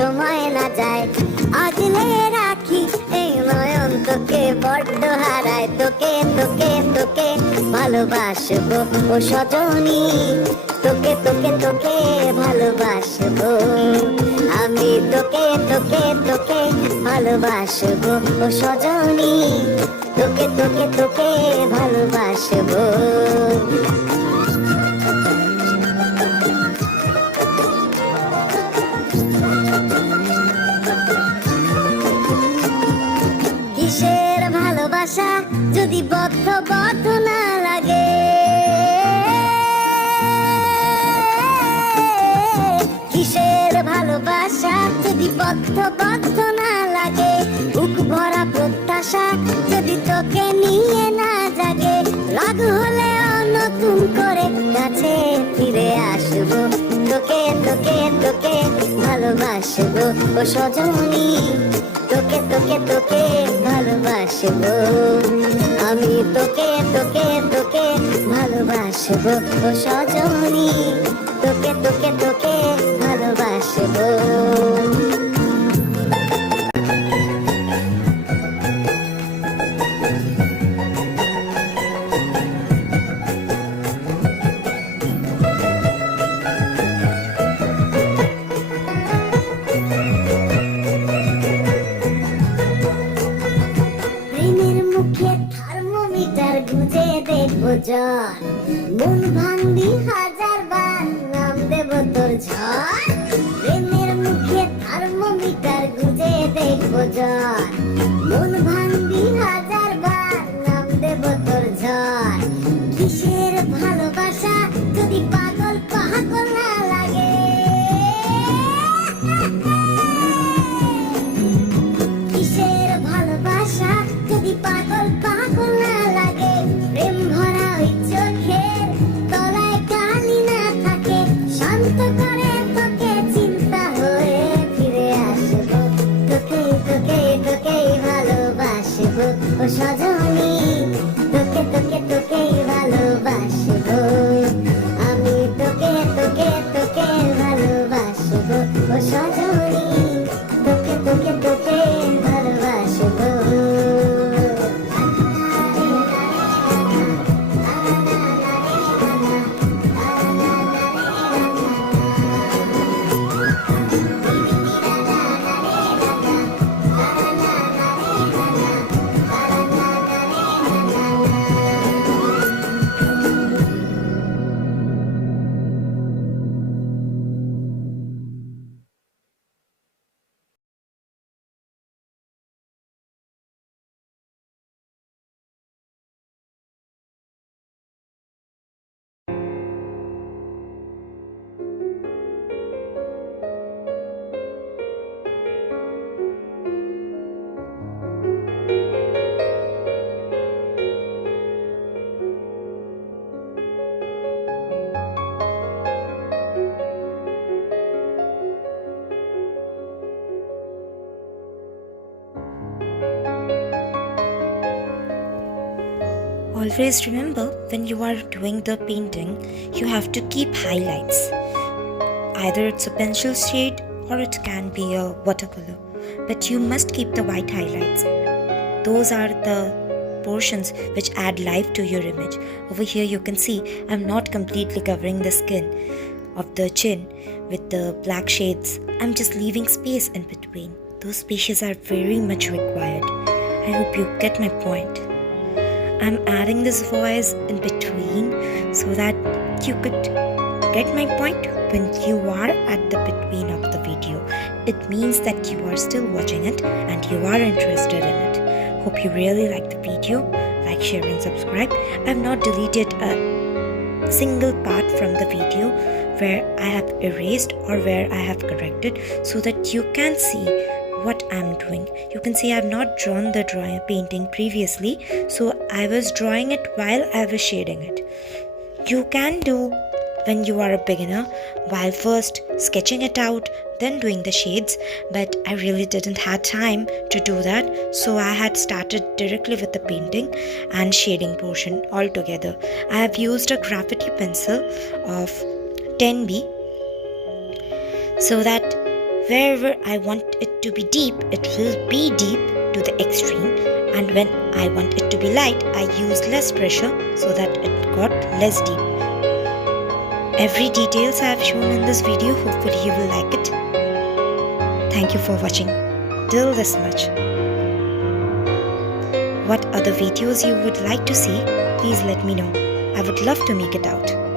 সময় না যায়। আগলে রাখি এই নয়ন তোকে বড্ড হারায়, তোকে তোকে তোকে ভালোবাসবো ও সজনী, তোকে তোকে তোকে ভালোবাসবো আমি, তোকে তোকে তোকে ভালোবাসবো ও সজনী, তোকে তোকে তোকে ভালোবাসবো। কিসের ভালোবাসা যদি বদ্ধ বদ্ধ না লাগে, কিসের ভালোবাসা যদি বদ্ধ বদ্ধ না লাগে, বুক ভরা প্রত্যাশা যদি তোকে নিয়ে না জাগে, রাগ হলে নতুন করে কাছে ফিরে আসবো, তোকে তোকে তোকে ভালোবাসবো ও সজনী, তোকে তোকে তোকে ভালোবাসবো আমি, তোকে তোকে তোকে ভালোবাসবো ও সজনী, তোকে তোকে তোকে ভালোবাসবো। গুজে দেখবো জ্বর, মন ভাঙবি হাজার বার, নাম দেব তোর ঝড়। প্রেমের মুখে থার্মোমিটার গুজে দেখবো জ্বর, মন ভাঙবি হাজার বার, নাম দেব তোর ঝড়। কিসের ভালোবাসা যদি পাগল পাগল না লাগে, কিসের ভালোবাসা যদি পাগল পাগল না লাগে, প্রেম ভরা ওই চোখের তলায় কালি না থাকে, শান্ত করে তোকে চিন্তা হয়ে ফিরে আসবো, তোকে তোকে তোকে ভালোবাসবো ও সজনী, তোকে তোকে তোকে ভালোবাসবো আমি, তোকে তোকে তোকে ভালোবাসবো ও সজনী, তোকে তোকে তোকে ভালোবাসবো। Always remember, when you are doing the painting, you have to keep highlights. Either it's a pencil shade or it can be a watercolor, but you must keep the white highlights. Those are the portions which add life to your image. Over here you can see I'm not completely covering the skin of the chin with the black shades. I'm just leaving space in between. Those spaces are very much required. I hope you get my point. I'm adding this voice in between so that you could get my point when you are at the between of the video. It means that you are still watching it and you are interested in it. Hope you really like the video. Like, share and subscribe. I've not deleted a single part from the video where I have erased or where I have corrected, so that you can see what I'm doing. You can see I have not drawn the painting previously, so I was drawing it while I was shading it. You can do when you are a beginner, while first sketching it out, then doing the shades, but I really didn't have time to do that, so I had started directly with the painting and shading portion altogether. I have used a graffiti pencil of 10B so that Wherever I want it to be deep, it will be deep to the extreme, and when I want it to be light, I use less pressure so that it got less deep. Every details I have shown in this video, hopefully you will like it. Thank you for watching till this much. What other videos you would like to see, please let me know. I would love to make it out.